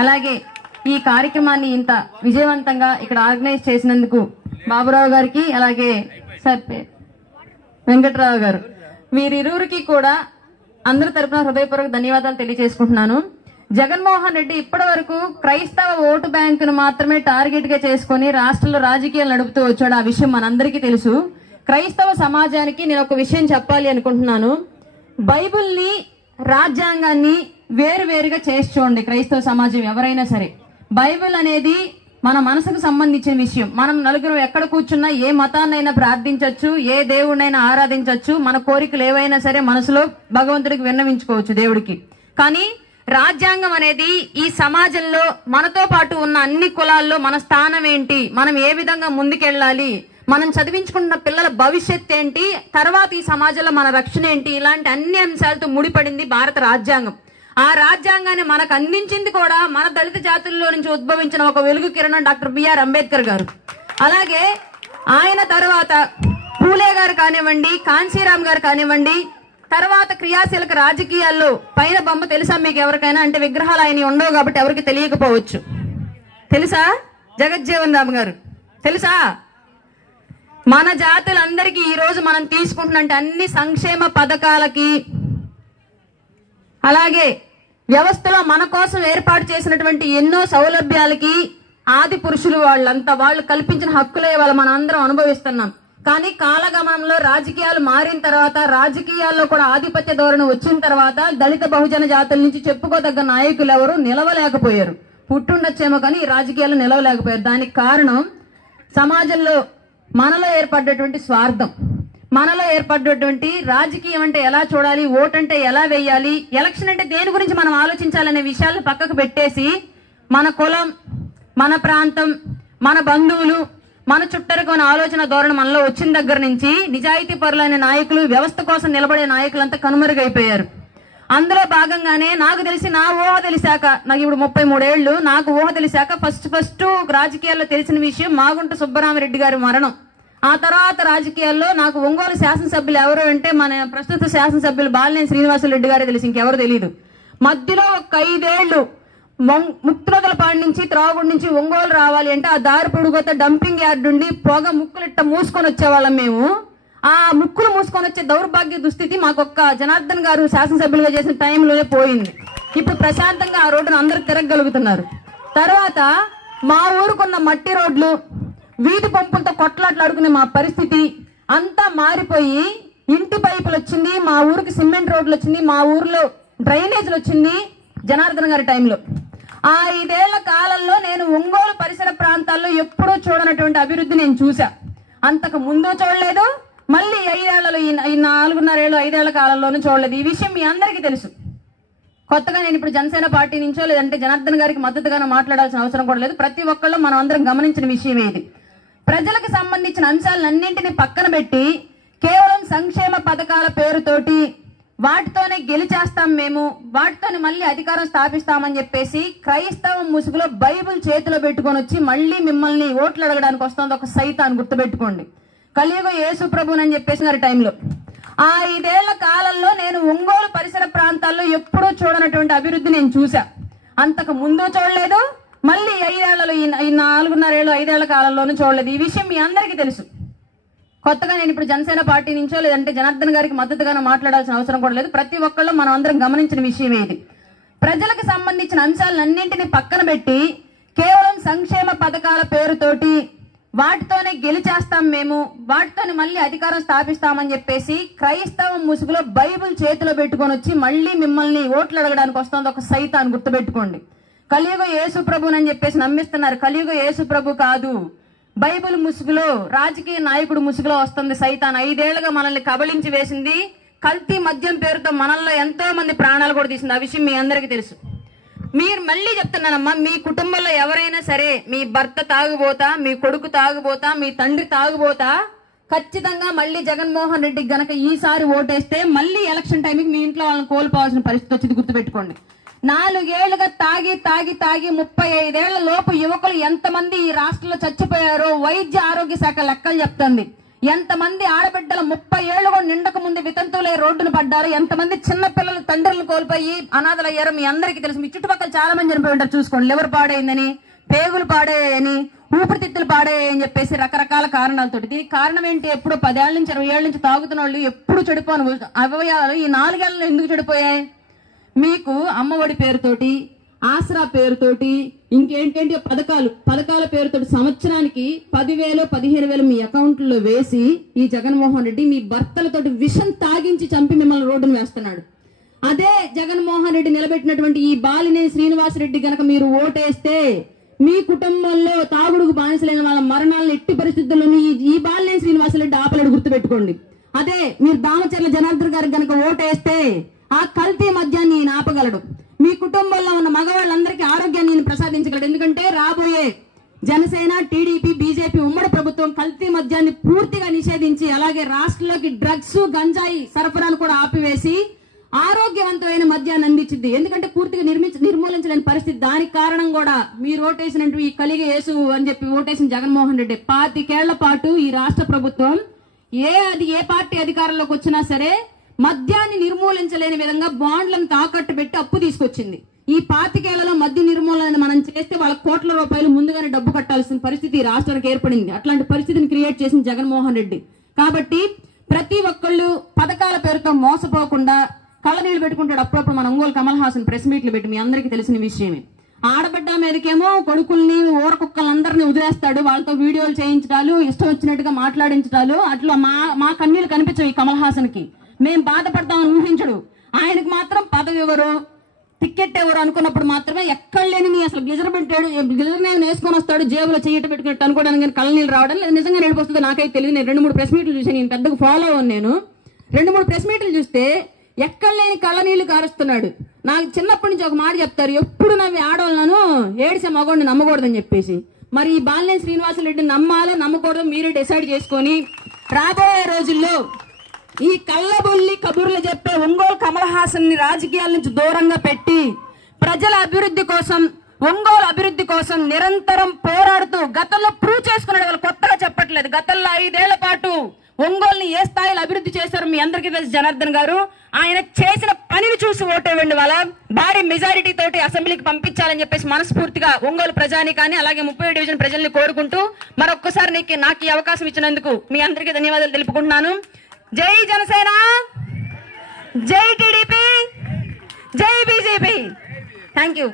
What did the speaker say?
అలాగే ఈ కార్యక్రమాన్ని ఇంత విజయవంతంగా ఇక్కడ ఆర్గనైజ్ చేసినందుకు బాబురావు గారికి, అలాగే సార్ వెంకట్రావు గారు, వీరిరువురికి కూడా అందరి తరపున హృదయపూర్వక ధన్యవాదాలు తెలియజేసుకుంటున్నాను. జగన్మోహన్ రెడ్డి ఇప్పటి వరకు క్రైస్తవ ఓటు బ్యాంకును మాత్రమే టార్గెట్ గా చేసుకుని రాష్ట్రంలో రాజకీయాలు నడుపుతూ వచ్చాడు. ఆ విషయం మనందరికీ తెలుసు. క్రైస్తవ సమాజానికి నేను ఒక విషయం చెప్పాలి అనుకుంటున్నాను. బైబిల్ని, రాజ్యాంగాన్ని వేరువేరుగా చేసి చూడండి. క్రైస్తవ సమాజం ఎవరైనా సరే, బైబిల్ అనేది మన మనసుకు సంబంధించిన విషయం. మనం నలుగురు ఎక్కడ కూర్చున్నా ఏ మతాన్నైనా ప్రార్థించవచ్చు, ఏ దేవుడినైనా ఆరాధించవచ్చు, మన కోరికలు ఏవైనా సరే మనసులో భగవంతుడికి విన్నవించుకోవచ్చు దేవుడికి. కానీ రాజ్యాంగం అనేది ఈ సమాజంలో మనతో పాటు ఉన్న అన్ని కులాల్లో మన స్థానం ఏంటి, మనం ఏ విధంగా ముందుకెళ్ళాలి, మనం చదివించుకున్న పిల్లల భవిష్యత్ ఏంటి, తర్వాత ఈ సమాజంలో మన రక్షణ ఏంటి, ఇలాంటి అన్ని అంశాలతో ముడిపడింది భారత రాజ్యాంగం. ఆ రాజ్యాంగాన్ని మనకు అందించింది కూడా మన దళిత జాతుల్లో నుంచి ఉద్భవించిన ఒక వెలుగు కిరణం డాక్టర్ బిఆర్ అంబేద్కర్ గారు. అలాగే ఆయన తర్వాత పూలే గారు కానివ్వండి, కాంశీరామ్ గారు కానివ్వండి, తర్వాత క్రియాశీలక రాజకీయాల్లో పైన బొమ్మ తెలుసా మీకు ఎవరికైనా? అంటే విగ్రహాలు ఆయన ఉండవు కాబట్టి ఎవరికి తెలియకపోవచ్చు. తెలుసా? జగజ్జీవన్ రామ్ గారు తెలుసా? మన జాతులందరికీ ఈ రోజు మనం తీసుకుంటున్నట్టు అన్ని సంక్షేమ పథకాలకి, అలాగే వ్యవస్థలో మన కోసం ఏర్పాటు చేసినటువంటి ఎన్నో సౌలభ్యాలకి ఆది పురుషులు వాళ్ళంతా వాళ్ళు కల్పించిన హక్కులే వాళ్ళ మనం అందరం అనుభవిస్తున్నాం. కానీ కాలగమనంలో రాజకీయాలు మారిన తర్వాత, రాజకీయాల్లో కూడా ఆధిపత్య ధోరణి వచ్చిన తర్వాత దళిత బహుజన జాతుల నుంచి చెప్పుకోదగ్గ నాయకులు ఎవరు నిలవలేకపోయారు. పుట్టుండొచ్చేమో కానీ ఈ రాజకీయాలు నిలవలేకపోయారు. దానికి కారణం సమాజంలో మనలో ఏర్పడ్డటువంటి స్వార్థం, మనలో ఏర్పడ్డటువంటి రాజకీయం అంటే ఎలా చూడాలి, ఓటు అంటే ఎలా వేయాలి, ఎలక్షన్ అంటే దేని గురించి మనం ఆలోచించాలనే విషయాలను పక్కకు పెట్టేసి మన కులం, మన ప్రాంతం, మన బంధువులు, మన చుట్టరికోని ఆలోచన ధోరణి మనలో వచ్చిన దగ్గర నుంచి నిజాయితీ పరులైన నాయకులు, వ్యవస్థ కోసం నిలబడే నాయకులంతా కనుమరుగైపోయారు. అందులో భాగంగానే నాకు తెలిసి, నా ఊహ తెలిసాక, నాకు ఇప్పుడు 33 ఏళ్లు, నాకు ఊహ తెలిసాక ఫస్ట్ రాజకీయాల్లో తెలిసిన విషయం మాగుంట సుబ్బరామరెడ్డి గారి మరణం. ఆ తర్వాత రాజకీయాల్లో నాకు ఒంగోలు శాసనసభ్యులు ఎవరు అంటే మన ప్రస్తుత శాసనసభ్యులు బాలినేని శ్రీనివాసరెడ్డి గారే తెలిసి ఇంకెవరు తెలియదు. మధ్యలో ఒక 5 ఏళ్లు ముక్తులపాడు నుంచి, త్రాగుడి నుంచి ఒంగోలు రావాలి అంటే ఆ దారి పొడుగుత డంపింగ్ యార్డ్ నుండి పొగ ముక్కులిట్ట మూసుకొని వచ్చేవాళ్ళం మేము. ఆ ముక్కులు మూసుకొని వచ్చే దౌర్భాగ్య దుస్థితి మాకొక్క జనార్దన్ గారు శాసనసభ్యులుగా చేసిన టైంలోనే పోయింది. ఇప్పుడు ప్రశాంతంగా ఆ రోడ్డును అందరూ తిరగలుగుతున్నారు. తర్వాత మా ఊరుకున్న మట్టి రోడ్లు, వీధి పంపులతో కొట్లాట్లు ఆడుకునే మా పరిస్థితి అంతా మారిపోయి ఇంటి పైపులు వచ్చింది, మా ఊరికి సిమెంట్ రోడ్లు వచ్చింది, మా ఊర్లో డ్రైనేజీలు వచ్చింది జనార్దన్ గారి టైంలో. ఆ 5 ఏళ్ల కాలంలో నేను ఒంగోలు పరిసర ప్రాంతాల్లో ఎప్పుడూ చూడనటువంటి అభివృద్ధి నేను చూసా. అంతకు ముందు చూడలేదు, మళ్ళీ 5 ఏళ్లలో, ఈ 4.5 ఏళ్ళు 5 ఏళ్ల కాలంలోనూ చూడలేదు. ఈ విషయం మీ అందరికీ తెలుసు. కొత్తగా నేను ఇప్పుడు జనసేన పార్టీ నుంచో లేదంటే జనార్దన్ గారికి మద్దతుగానో మాట్లాడాల్సిన అవసరం కూడా లేదు. ప్రతి ఒక్కళ్ళు మనం అందరం గమనించిన విషయమే ఇది. ప్రజలకు సంబంధించిన అంశాలన్నింటినీ పక్కన పెట్టి కేవలం సంక్షేమ పథకాల పేరుతోటి వాటితోనే గెలిచేస్తాం మేము, వాటితోనే మళ్ళీ అధికారం స్థాపిస్తామని చెప్పేసి క్రైస్తవం ముసుగులో బైబిల్ చేతిలో పెట్టుకొని వచ్చి మళ్ళీ మిమ్మల్ని ఓట్లు అడగడానికి వస్తుంది ఒక సైతాన్. గుర్తుపెట్టుకోండి, కలియుగ యేసు ప్రభునని చెప్పేసిన టైంలో. ఆ 5 ఏళ్ల కాలంలో నేను ఒంగోలు పరిసర ప్రాంతాల్లో ఎప్పుడూ చూడనటువంటి అభివృద్ధి నేను చూసా. అంతకు ముందు చూడలేదు, మళ్ళీ 5 ఏళ్లలో, ఈ 4.5 ఏళ్ళు 5 ఏళ్ల కాలంలోనూ చూడలేదు. ఈ విషయం మీ అందరికీ తెలుసు. కొత్తగా నేను ఇప్పుడు జనసేన పార్టీ నుంచో లేదంటే జనార్దన్ గారికి మద్దతుగానో మాట్లాడాల్సిన అవసరం కూడా లేదు. ప్రతి ఒక్కళ్ళు మనం అందరం గమనించిన విషయమే ఇది. ప్రజలకు సంబంధించిన అంశాలన్నింటినీ పక్కన పెట్టి కేవలం సంక్షేమ పథకాల పేరుతోటి వాటితోనే గెలిచేస్తాం మేము, వాటితోనే మళ్ళీ అధికారం స్థాపిస్తామని చెప్పేసి క్రైస్తవం ముసుగులో బైబిల్ చేతిలో పెట్టుకొని వచ్చి మళ్ళీ మిమ్మల్ని ఓట్లు అడగడానికి వస్తుంది ఒక సైతాన్. గుర్తుపెట్టుకోండి, కలియుగ యేసు ప్రభునని చెప్పేసి నమ్మిస్తున్నారు. కలియుగ యేసు ప్రభు కాదు, బైబిల్ ముసుగులో, రాజకీయ నాయకుడు ముసుగులో వస్తుంది సైతాన్. 5 ఏళ్లుగా మనల్ని కబళించి వేసింది. కల్తీ మద్యం పేరుతో మనల్లో ఎంతో మంది ప్రాణాలు కూడా తీసింది. ఆ విషయం మీ అందరికీ తెలుసు. మీరు మళ్ళీ చెప్తున్నానమ్మా, మీ కుటుంబంలో ఎవరైనా సరే మీ భర్త తాగుబోతా, మీ కొడుకు తాగుబోతా, మీ తండ్రి తాగుబోతా, ఖచ్చితంగా మళ్ళీ జగన్మోహన్ రెడ్డికి గనక ఈసారి ఓటేస్తే మళ్ళీ ఎలక్షన్ టైంకి మీ ఇంట్లో వాళ్ళని కోల్పోవాల్సిన పరిస్థితి వచ్చింది. గుర్తుపెట్టుకోండి. 4 ఏళ్లుగా తాగి 35 ఏళ్ల లోపు యువకులు ఎంతమంది ఈ రాష్ట్రంలో చచ్చిపోయారో వైద్య ఆరోగ్య శాఖ లెక్కలు చెప్తుంది. ఎంతమంది ఆడబిడ్డలు 30 ఏళ్లు కూడా నిండక ముందు వితంతువులై రోడ్డును పడ్డారు, ఎంతమంది చిన్న పిల్లలు తండ్రులను కోల్పోయి అనాథలయ్యారు మీ అందరికీ తెలుసు. మీ చుట్టుపక్కల చాలా మంది చనిపోయి ఉంటారు చూసుకోండి. లివర్ పాడైందని, పేగులు పాడేయని, ఊపిరితిత్తులు పాడేయని చెప్పేసి రకరకాల కారణాలతోటి. దీనికి కారణం ఏంటి? ఎప్పుడు 10 ఏళ్ల నుంచి 20 ఏళ్ల నుంచి తాగుతున్న వాళ్ళు ఎప్పుడు చెడిపోను అవయవాలు ఈ 4 ఏళ్లలో ఎందుకు చెడిపోయాయి? మీకు అమ్మఒడి పేరుతోటి, ఆసరా పేరుతోటి, ఇంకేంటంటే పథకాల పేరుతోటి సంవత్సరానికి 10,000 15,000 మీ అకౌంట్లో వేసి ఈ జగన్మోహన్ రెడ్డి మీ భర్తలతోటి విషం తాగించి చంపి మిమ్మల్ని రోడ్డును వేస్తున్నాడు. అదే జగన్మోహన్ రెడ్డి నిలబెట్టినటువంటి ఈ బాలినేని శ్రీనివాసరెడ్డి గనక మీరు ఓటేస్తే మీ కుటుంబంలో తాగుడుకు బానిసలైన వాళ్ళ మరణాలను ఎట్టి పరిస్థితుల్లోనూ ఈ బాలినేని శ్రీనివాసరెడ్డి ఆపలేడు, గుర్తుపెట్టుకోండి. అదే మీరు దామచర్ల జనార్దన్ గారికి గనక ఓటేస్తే ఆ కల్తీ మద్యాన్ని ఈయన ఆపగలడు. మీ కుటుంబంలో ఉన్న మగవాళ్ళందరికీ ఆరోగ్యాన్ని ఈయన ప్రసాదించగలడు. ఎందుకంటే రాబోయే జనసేన, టీడీపీ, బీజేపీ ఉమ్మడి ప్రభుత్వం కల్తీ మద్యాన్ని పూర్తిగా నిషేధించి అలాగే రాష్ట్రంలోకి డ్రగ్స్, గంజాయి సరఫరాను కూడా ఆపివేసి ఆరోగ్యవంతమైన మద్యాన్ని అందించింది. ఎందుకంటే పూర్తిగా నిర్మూలించలేని పరిస్థితి. దానికి కారణం కూడా మీరు ఓటేసినట్టు ఈ కలిగే యేసు అని చెప్పి ఓటేసిన జగన్మోహన్ రెడ్డి. 25 ఏళ్ల పాటు ఈ రాష్ట్ర ప్రభుత్వం ఏ పార్టీ అధికారంలోకి వచ్చినా సరే మద్యాన్ని నిర్మూలించలేని విధంగా బాండ్లను తాకట్టు పెట్టి అప్పు తీసుకొచ్చింది. ఈ 25 ఏళ్లలో మద్య నిర్మూలన మనం చేస్తే వాళ్ళ కోట్ల రూపాయలు ముందుగానే డబ్బు కట్టాల్సిన పరిస్థితి ఈ రాష్ట్రానికి ఏర్పడింది. అట్లాంటి పరిస్థితిని క్రియేట్ చేసిన జగన్మోహన్ రెడ్డి. కాబట్టి ప్రతి ఒక్కళ్ళు పథకాల పేరుతో మోసపోకుండా కళ్ళనీళ్ళు పెట్టుకుంటాడు. అప్పుడప్పుడు మన ఒంగోలు కమల్ హాసన్ ప్రెస్ మీట్లు పెట్టి మీ అందరికీ తెలిసిన విషయమే. ఆడబిడ్డ మీదకేమో కొడుకుల్ని ఊరకుక్కలందరినీ వదిలేస్తాడు, వాళ్ళతో వీడియోలు చేయించడాలు, ఇష్టం వచ్చినట్టుగా మాట్లాడించడాలు. అట్లా మా కన్నీళ్లు కనిపించవు ఈ కమల్ హాసన్ కి. మేం బాధపడతామని ఊహించడు. ఆయనకు మాత్రం పదవి ఎవరు, టికెట్ ఎవరు అనుకున్నప్పుడు మాత్రమే ఎక్కడ లేని అసలు గ్లిజర్ పెట్టాడు, గ్లిజర్ వేసుకొని వస్తాడు, జేబులో చెయ్యట పెట్టుకున్నట్టు అనుకోవడానికి కానీ కళ్ళనీళ్ళు రావడం లేదు. నిజంగా నడిపోతుందో నాకైతే తెలియదు. నేను 2-3 ప్రెస్ మీట్లు చూసాను, నేను పెద్దగా ఫాలో అవ్వను. నేను 2-3 ప్రెస్ మీట్లు చూస్తే ఎక్కడ లేని కళ్ళనీళ్లు కారుస్తున్నాడు. నాకు చిన్నప్పటి నుంచి ఒక మాట చెప్తారు, ఎప్పుడు నవ్వి ఆడవాళ్ళను ఏడిసే మగోడిని నమ్మకూడదని చెప్పేసి. మరి ఈ బాలినేని శ్రీనివాసరెడ్డిని నమ్మాలో నమ్మకూడదో మీరే డిసైడ్ చేసుకొని రాబోయే రోజుల్లో ఈ కళ్ళబొల్లి కబుర్లు చెప్పే ఒంగోలు కమల్ హాసన్ ని రాజకీయాల నుంచి దూరంగా పెట్టి ప్రజల అభివృద్ధి కోసం, ఒంగోలు అభివృద్ధి కోసం నిరంతరం పోరాడుతూ గతంలో ప్రూవ్ చేసుకున్నాడు. వాళ్ళు కొత్తగా చెప్పట్లేదు. గతంలో 5 ఏళ్ల పాటు ఒంగోలుని ఏ స్థాయిలో అభివృద్ధి చేశారు మీ అందరికీ తెలుసు. జనార్దన్ గారు ఆయన చేసిన పనిని చూసి ఓటేవండి. వాళ్ళ భారీ మెజారిటీ తోటి అసెంబ్లీకి పంపించాలని చెప్పేసి మనస్ఫూర్తిగా ఒంగోలు ప్రజాని కానీ అలాగే 30 డివిజన్ ప్రజల్ని కోరుకుంటూ మరొక్కసారి నాకు ఈ అవకాశం ఇచ్చినందుకు మీ అందరికీ ధన్యవాదాలు తెలుపుకుంటున్నాను. జై జనసేన, జై టీడీపీ, జై బీజేపీ. Thank you.